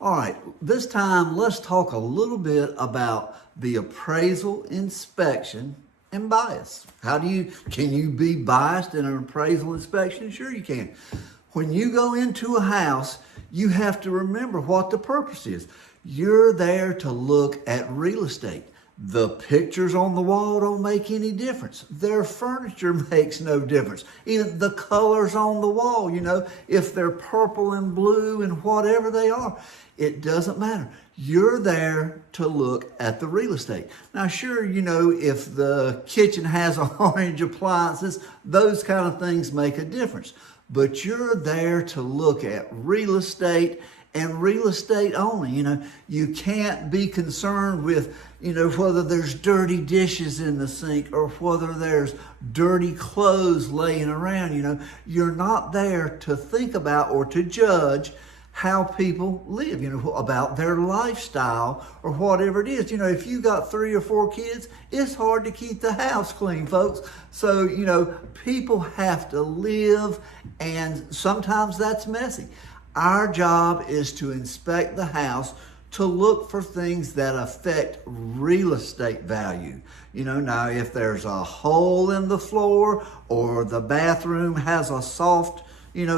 All right, this time let's talk a little bit about the appraisal, inspection, and bias. Can you be biased in an appraisal inspection? Sure you can. When you go into a house, you have to remember what the purpose is. You're there to look at real estate. The pictures on the wall don't make any difference. Their furniture makes no difference. Even the colors on the wall, if they're purple and blue and whatever they are, it doesn't matter. You're there to look at the real estate. Now, sure, if the kitchen has orange appliances, those kind of things make a difference. But you're there to look at real estate and real estate only. You can't be concerned with, whether there's dirty dishes in the sink or whether there's dirty clothes laying around. You're not there to think about or to judge how people live, about their lifestyle or whatever it is. If you got 3 or 4 kids, it's hard to keep the house clean, folks. So, people have to live, and sometimes that's messy. Our job is to inspect the house to look for things that affect real estate value. Now if there's a hole in the floor or the bathroom has a soft,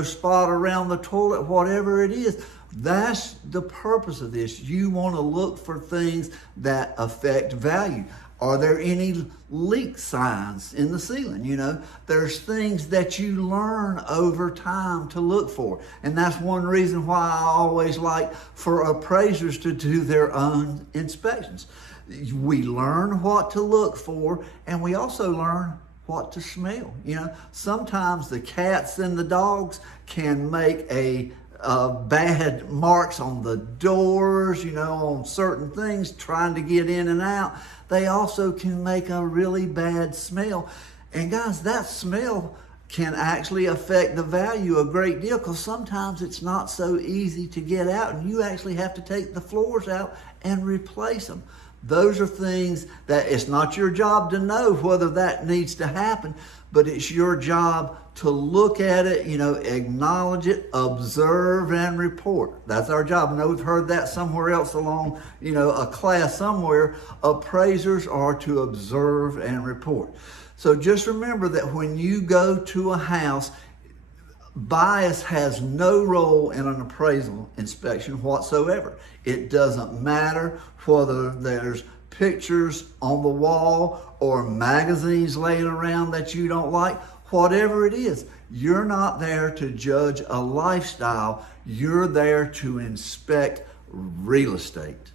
spot around the toilet, whatever it is, that's the purpose of this. You want to look for things that affect value. Are there any leak signs in the ceiling? There's things that you learn over time to look for. And that's one reason why I always like for appraisers to do their own inspections. We learn what to look for, and we also learn what to smell. Sometimes the cats and the dogs can make bad marks on the doors, on certain things, trying to get in and out. They also can make a really bad smell. And guys, that smell can actually affect the value a great deal, because sometimes it's not so easy to get out, and you actually have to take the floors out and replace them. Those are things that it's not your job to know whether that needs to happen, but it's your job to look at it, acknowledge it, observe, and report. That's our job. I know we've heard that somewhere else along, a class somewhere. Appraisers are to observe and report. So just remember that when you go to a house, bias has no role in an appraisal inspection whatsoever. It doesn't matter whether there's pictures on the wall or magazines laying around that you don't like. Whatever it is, you're not there to judge a lifestyle. You're there to inspect real estate.